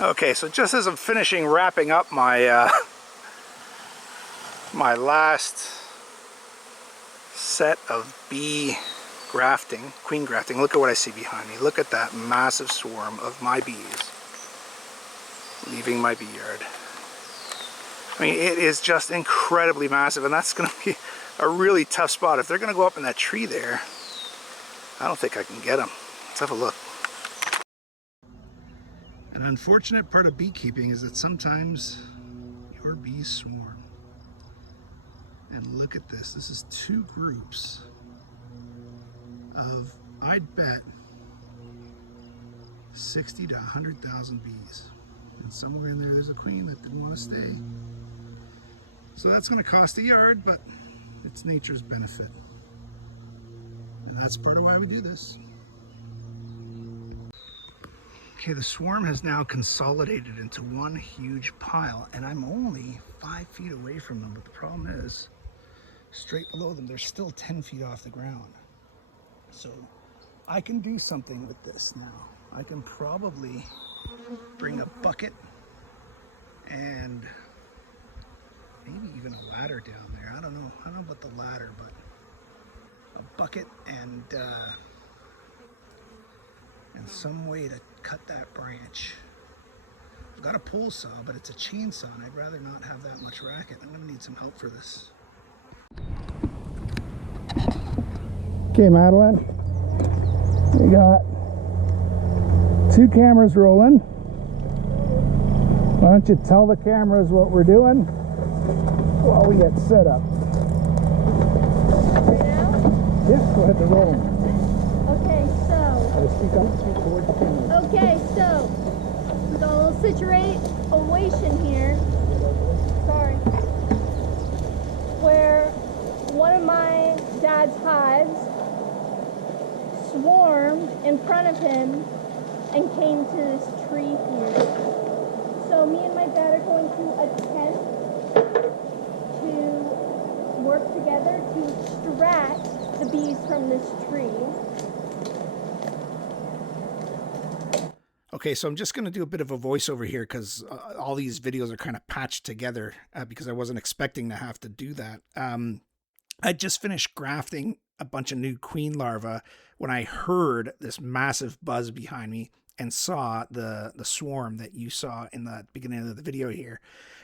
Okay, so just as I'm wrapping up my my last set of bee grafting, queen grafting, look at what I see behind me. Look at that massive swarm of my bees leaving my bee yard. I mean, it is just incredibly massive, and that's going to be a really tough spot. If they're going to go up in that tree there, I don't think I can get them. Let's have a look. An unfortunate part of beekeeping is that sometimes your bees swarm. And look at this. This is two groups of, I'd bet, 60 to 100,000 bees. And somewhere in there, there's a queen that didn't want to stay. So that's going to cost a yard, but it's nature's benefit. And that's part of why we do this. Okay, the swarm has now consolidated into one huge pile, and I'm only 5 feet away from them, but the problem is, straight below them, they're still 10 feet off the ground. So I can do something with this now. I can probably bring a bucket and maybe even a ladder down there. I don't know about the ladder, but a bucket and some way to cut that branch. I've got a pole saw, but it's a chainsaw, and I'd rather not have that much racket. I'm gonna need some help for this. Okay, Madeline, we got 2 cameras rolling. Why don't you tell the cameras what we're doing while we get set up? Right now? Yeah, go ahead and roll them. Okay, so. Speak towards the camera. Okay, so we got a little situation here. Sorry. Where one of my dad's hives swarmed in front of him and came to this tree here. So me and my dad are going to attempt to work together to extract the bees from this tree. Okay, so I'm just going to do a bit of a voiceover here because all these videos are kind of patched together because I wasn't expecting to have to do that. I just finished grafting a bunch of new queen larvae when I heard this massive buzz behind me and saw the swarm that you saw in the beginning of the video here.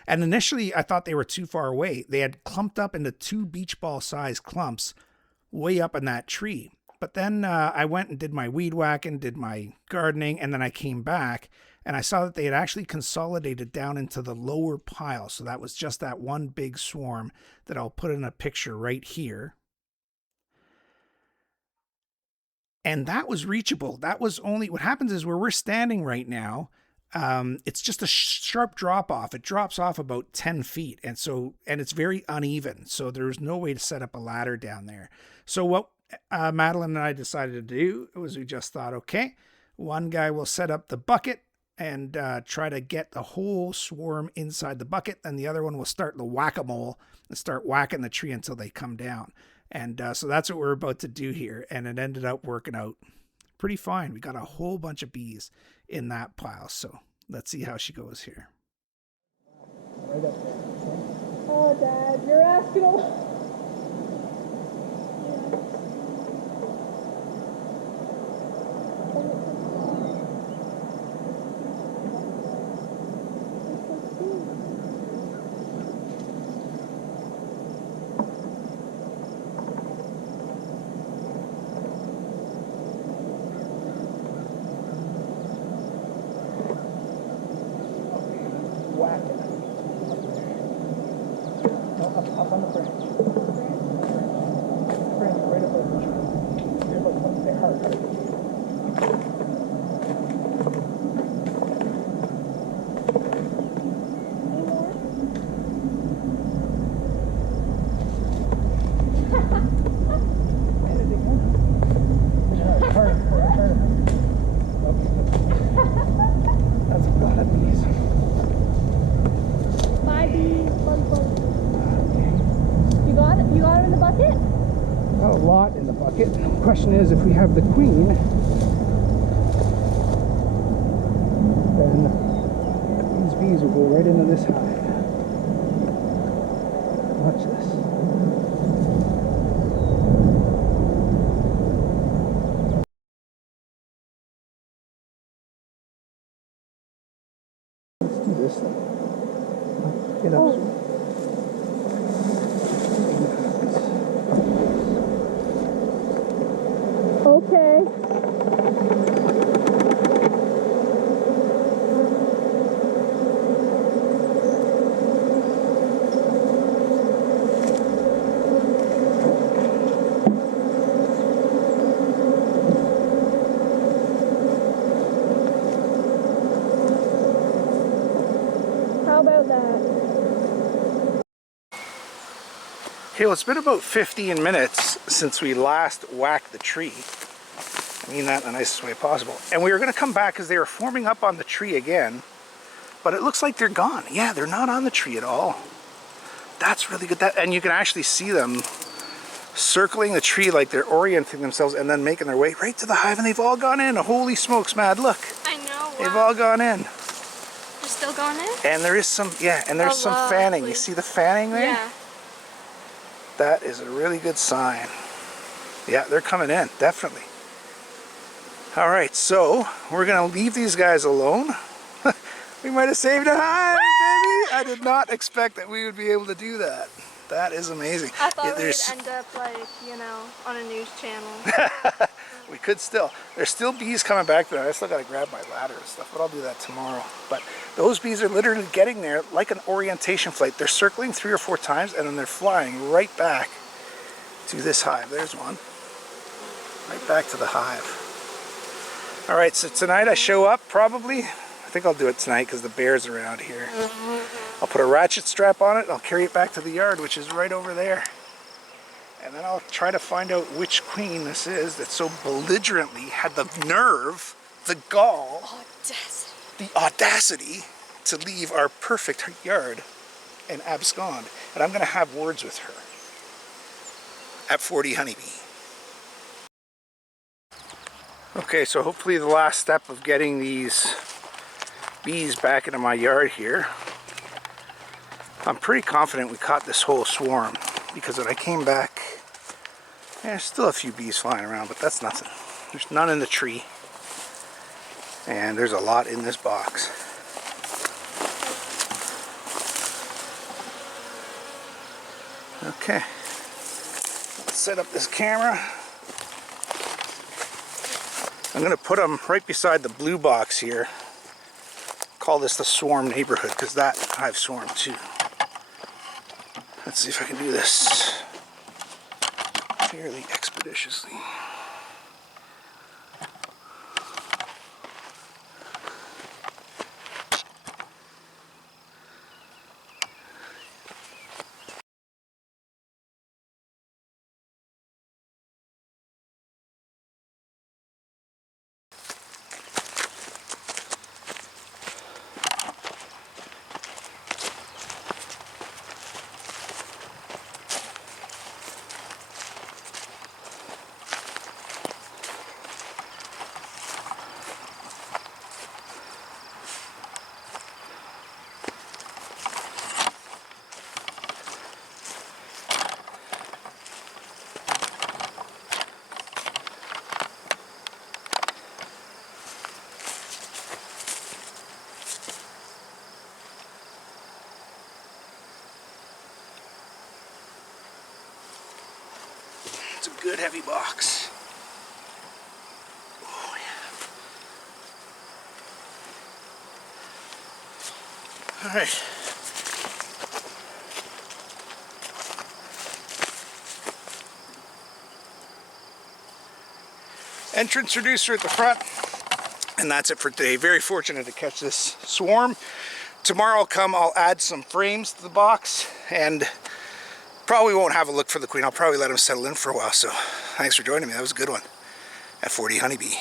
And initially I thought they were too far away. They had clumped up into 2 beach ball sized clumps way up in that tree. But then I went and did my weed whacking, did my gardening, and then I came back and I saw that they had actually consolidated down into the lower pile. So that was just that one big swarm that I'll put in a picture right here. And that was reachable. That was only, what happens is where we're standing right now, it's just a sharp drop off. It drops off about 10 feet. And it's very uneven. So there's no way to set up a ladder down there. So what Madeline and I decided to do was we just thought, okay, one guy will set up the bucket and try to get the whole swarm inside the bucket. And the other one will start the whack-a-mole and start whacking the tree until they come down. And so that's what we're about to do here. And it ended up working out pretty fine. We got a whole bunch of bees in that pile. So let's see how she goes here. Oh, Dad, you're asking a lot. Up on the branch. Branch right above the tree. Right above their heart. That's a lot of bees. My bees, bug. You got it? You got it in the bucket? Got a lot in the bucket. The question is, if we have the queen, then bees will go right into this hive. Watch this. Let's do this thing. Get up. Okay. How about that? Okay, well, it's been about 15 minutes since we last whacked the tree. I mean that in the nicest way possible. And we were going to come back because they were forming up on the tree again. But it looks like they're gone. Yeah, they're not on the tree at all. That's really good. And you can actually see them circling the tree like they're orienting themselves and then making their way right to the hive. And they've all gone in. Holy smokes, Mad, look. I know. They've all gone in. They're still going in? And there is some, yeah, and there's some fanning. You see the fanning there? Yeah. That is a really good sign. Yeah, they're coming in, definitely. All right, so we're gonna leave these guys alone. We might have saved a hive, baby. I did not expect that we would be able to do that. That is amazing. I thought we'd end up like, you know, on a news channel. We could still. There's still bees coming back there. I still gotta grab my ladder and stuff, but I'll do that tomorrow. But those bees are literally getting there like an orientation flight. They're circling 3 or 4 times and then they're flying right back to this hive. There's one. Right back to the hive. All right, so tonight I show up probably. I think I'll do it tonight because the bear's around here. I'll put a ratchet strap on it and I'll carry it back to the yard, which is right over there. And then I'll try to find out which queen this is that so belligerently had the nerve, the gall, the audacity to leave our perfect yard and abscond. And I'm going to have words with her at 40 honeybee. Okay, so hopefully the last step of getting these bees back into my yard here. I'm pretty confident we caught this whole swarm because when I came back, there's still a few bees flying around, but that's nothing. There's none in the tree. And there's a lot in this box. Okay. Let's set up this camera. I'm going to put them right beside the blue box here. Call this the swarm neighborhood because that hive swarmed too. Let's see if I can do this fairly expeditiously. It's a good heavy box. Oh yeah. All right. Entrance reducer at the front. And that's it for today. Very fortunate to catch this swarm. Tomorrow I'll come, I'll add some frames to the box and probably won't have a look for the queen. I'll probably let them settle in for a while. So thanks for joining me. That was a good one at 40 honeybee.